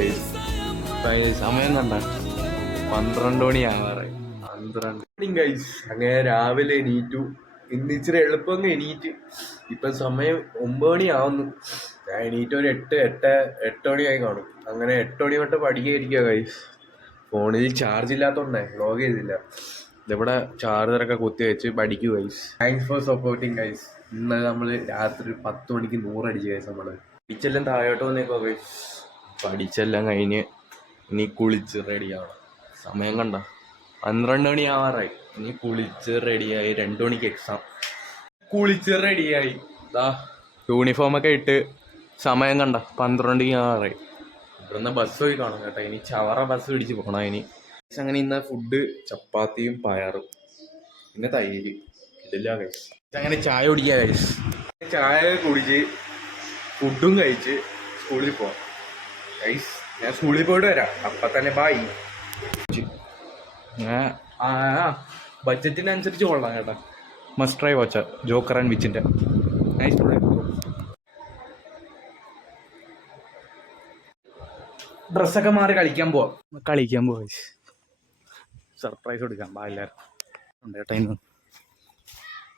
ഇരിക്കുക. സമയം കണ്ട 12 മണിയാവാറ്. 12 ഗൈസ്. അങ്ങനെ രാവിലെ എണീറ്റു. ഇന്ന് ഇച്ചിരി എളുപ്പം എണീറ്റ്. ഇപ്പം സമയം 9 മണിയാവുന്നു. ഞാൻ എണീറ്റ് ഒരു 8 മണിയായി കാണും. അങ്ങനെ 8 മണി തൊട്ട് പഠിക്കാതിരിക്കുക ഗൈസ്. ഫോണിൽ ചാർജ് ഇല്ലാത്തതുകൊണ്ടേ വ്ലോഗ് ചെയ്തില്ല. ഇതിവിടെ ചാർജറൊക്കെ കുത്തി വെച്ച് പഠിക്കും guys. Thanks for supporting guys. ഇന്ന് നമ്മൾ രാത്രി 10 മണിക്ക് 100 അടിച്ചു ഗൈസ്. നമ്മൾ പഠിച്ചെല്ലാം താഴോട്ട് വന്നേക്കോ ഗൈസ്. പഠിച്ചെല്ലാം കഴിഞ്ഞ് ഇനി കുളിച്ച് റെഡിയാവണം. സമയം കണ്ട 12 മണിയാവാറായി. ഇനി കുളിച്ച് റെഡിയായി. 2 മണിക്ക് എക്സാം. കുളിച്ച് റെഡിയായി. ഇതാ യൂണിഫോമൊക്കെ ഇട്ട് സമയം കണ്ട 12 ആവാറായി. ഇവിടുന്ന് ബസ് പോയി കാണും കേട്ടോ. ഇനി ചവറ ബസ് പിടിച്ച് പോകണം. ഇനി അങ്ങനെ ഇന്ന ഫുഡ് ചപ്പാത്തിയും പയറും പിന്നെ തൈര് ഇതെല്ലാം കഴിച്ച് അങ്ങനെ ചായ കുടിക്കുക കഴിച്ച്. ചായ കുടിച്ച് ഫുഡും കഴിച്ച് സ്കൂളിൽ പോവാം ഗൈസ്. ഞാൻ സ്കൂളിൽ പോയിട്ട് വരാം. അപ്പം തന്നെ ബായ്. ബഡ്ജറ്റിനനുസരിച്ച് കൊള്ളാം കേട്ടോ. Must try watch joker and വിച്ചിൻ്റെ നൈസ് പ്രൊഡക്റ്റ്. ഡ്രസ്സൊക്കെ മാറി കളിക്കാൻ പോവാം. സർപ്രൈസ് കൊടുക്കാം. എല്ലാവരും ഉണ്ട് കേട്ടോ. ഇന്ന്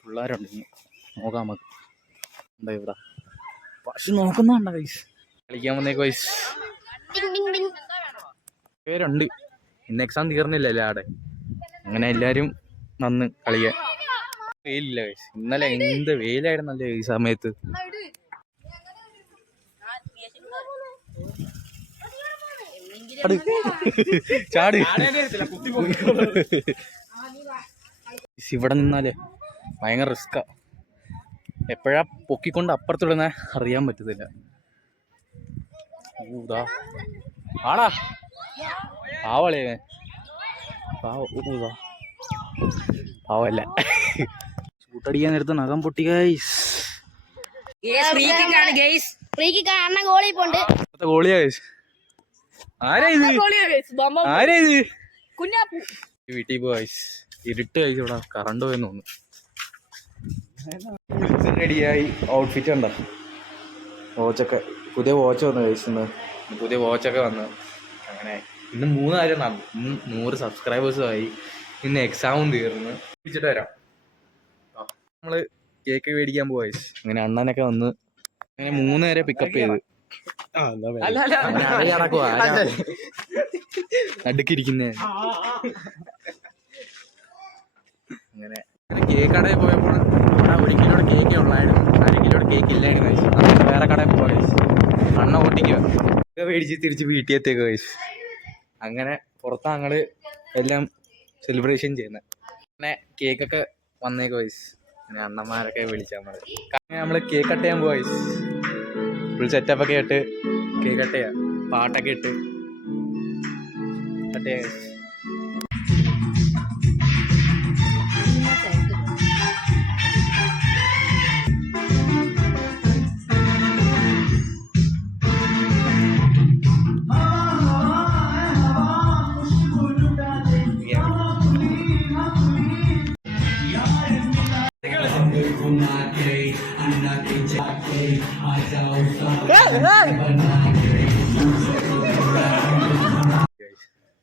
പിള്ളേരുണ്ട്. ഇനി നോക്കാം നമുക്ക്. എന്താ ഇവിടെ പശു നോക്കുന്നുണ്ടോ ഗൈസ്? കളിക്കാൻ വന്നേക്ക് ഗൈസ്. പേരുണ്ട്. ഇന്ന് എക്സാം തീർന്നില്ലല്ലേ ആടെ. അങ്ങനെ എല്ലാവരും വന്ന് കളിക്കാൻ. വെയിലില്ല ഗൈസ്. ഇന്നലെ എന്ത് വെയിലായിരുന്നല്ലേ ഈ സമയത്ത്. ചാട്. ഇവിടെ നിന്നാലേ ഭയങ്കര റിസ്ക്കാ. എപ്പോഴാ പൊക്കിക്കൊണ്ട് അപ്പുറത്തിടുന്ന അറിയാൻ പറ്റത്തില്ല. ഊതാ ആടാ പാവളേ ഊതാ പാവല്ല. ചൂട്ടടിക്കാൻ നേരത്ത് നഖം പൊട്ടി ഗൈസ്. ഗോളിയാ ഗൈസ്. ആരാ ഇത്? വീട്ടിൽ പോയിസ്. ഇരുട്ട് കഴിച്ചു. ഇവിടെ കറണ്ട് പോയെന്ന് തോന്നുന്നു. റെഡിയായി. ഔട്ട്ഫിറ്റ് ഉണ്ടോ? വാച്ചൊക്കെ പുതിയ വാച്ച് വന്നു കഴിച്ചു. പുതിയ വാച്ചൊക്കെ വന്നു. അങ്ങനെ ഇന്ന് 3 കാര്യം നടന്നു. ഇന്ന് 100 സബ്സ്ക്രൈബേഴ്സും ആയി. ഇന്ന് എക്സാമും തീർന്ന്. വിളിച്ചിട്ട് വരാം. നമ്മള് കേക്ക് മേടിക്കാൻ പോയി. അങ്ങനെ അണ്ണനൊക്കെ വന്ന് അങ്ങനെ 3 പേരെ പിക്കപ്പ് ചെയ്ത് നടക്കുവാ. അടുക്കിരിക്കുന്നേ. അങ്ങനെ കേക്ക് കടയിൽ പോയപ്പോൾ അവിടെ 1 കിലോയുടെ കേക്കേ ഉള്ളായിരുന്നു. 1/2 കിലോയുടെ കേക്ക് ഇല്ലായിരുന്നു കഴിച്ചു. അങ്ങനെ വേറെ കടയിൽ പോയി അണ്ണ ഓട്ടിക്കുക. മേടിച്ച് തിരിച്ച് വീട്ടിൽ എത്തിയൊക്കെ കഴിച്ചു. അങ്ങനെ പുറത്ത് ഞങ്ങള് എല്ലാം സെലിബ്രേഷൻ ചെയ്യുന്നത്. അങ്ങനെ കേക്കൊക്കെ വന്നേക്ക് വയസ്സ്. അങ്ങനെ അണ്ണന്മാരൊക്കെ വിളിച്ചാൽ മതി. അങ്ങനെ നമ്മള് കേക്ക് കട്ട് ചെയ്യാൻ പോയി. ഫുൾ സെറ്റപ്പൊക്കെ ഇട്ട് കേക്ക് കട്ട് ചെയ്യാം. പാട്ടൊക്കെ ഇട്ട് കട്ട് ചെയ്യാൻ.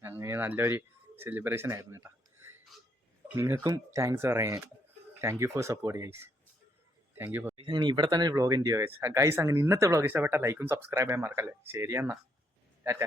അങ്ങനെ നല്ലൊരു സെലിബ്രേഷൻ ആയിരുന്നു കേട്ടോ. നിങ്ങൾക്കും താങ്ക്സ് പറയാൻ. Thank you for support guys. Thank you for. അങ്ങനെ ഇവിടെ തന്നെ ഒരു വ്ളോഗ് ഉണ്ട് ഗൈസ്. അങ്ങനെ ഇന്നത്തെ വ്ളോഗ് ഇഷ്ടപ്പെട്ട ലൈക്കും സബ്സ്ക്രൈബ് ചെയ്യാൻ മറക്കല്ലേ. ശരി എന്നാ ടാറ്റ.